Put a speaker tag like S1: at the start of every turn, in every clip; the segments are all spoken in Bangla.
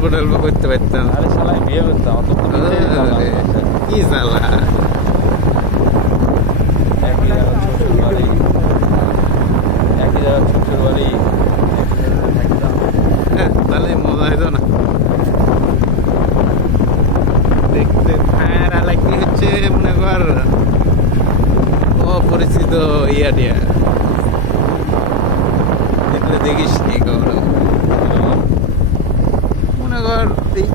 S1: করতে পারতাম
S2: আরে শালা আমি বিয়ে করতাম অত।
S1: কি জ্বালা
S2: একই জায়গা শ্বশুর বাড়ি একই জায়গা শ্বশুর বাড়ি
S1: হ্যাঁ, তাহলে মজা হইতো না দেখতে ফায়ার আলাকি হচ্ছে মনে কর অপরিচিত ইয়া টিয়া এগুলো দেখিস নি কখনো এই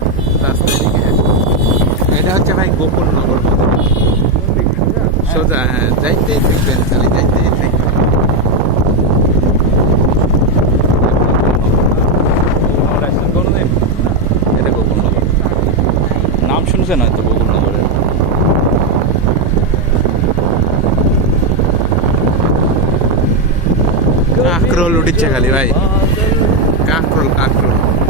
S1: রাস্তার দিকে। এটা হচ্ছে ভাই গোকুল নগর সোজা হ্যাঁ যাইতেই থাকবেন খালি যাইতেই থাকবেন এটা গোকুল নগর।
S2: নাম
S1: কাঁকরোল উঠেছে খালি ভাই। কাঁকরোল কাঁকরোল।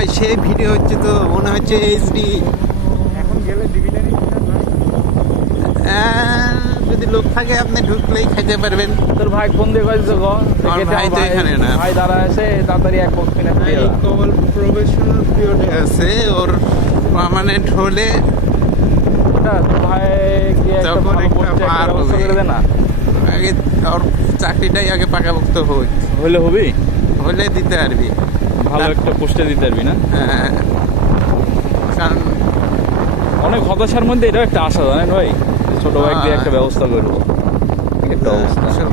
S1: ভাই সে ভিডিও হচ্ছে তো মনে হচ্ছে এইচডি
S3: এখন গেলে ডিভিডেন্ড
S1: যদি লোক থাকে আপনি ঢুকলেই খাইতে পারবেন।
S2: তোর ভাই ফোন দিয়ে কয়েছে গো
S1: আমার ভাই তো এখানে না।
S2: ভাই দাঁড়া আছে তাড়াতাড়ি এক বক্স কিনে দিয়ে।
S1: কেবল প্রফেশনাল পিরিয়ডে আছে ওর পার্মানেন্ট হলে
S2: ওটা তোর ভাই গিয়ে একটা
S1: হবে।
S2: করে দে না।
S1: আগে ওর চাকরিটাই আগে পাকাপোক্ত হোক
S2: হইলে হবি?
S1: হলে দিতে পারবি।
S2: ভালো একটা পোস্টে দিতে পারবি না?
S1: হ্যাঁ কারণ
S2: অনেক হতাশার মধ্যে এটাও একটা আশা জানেন ভাই? ছোট ভাই দিয়ে একটা ব্যবস্থা করব। একটা অবস্থা।
S1: শুরু